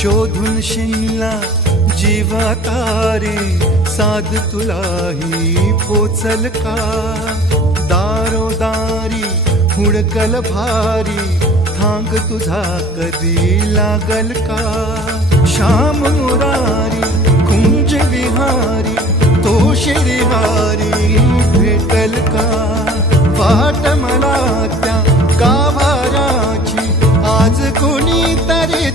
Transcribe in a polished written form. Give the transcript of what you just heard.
शोधून शिनला जीवा तारे साध तुलाही पोचल का दारोदारी हुडकल भारी थांग तुझा कधी लागल का श्याम मुरारी कुंज विहारी तो शिरिहारी भेटल का वाट मला त्या गाभाराची आज कोणी तरी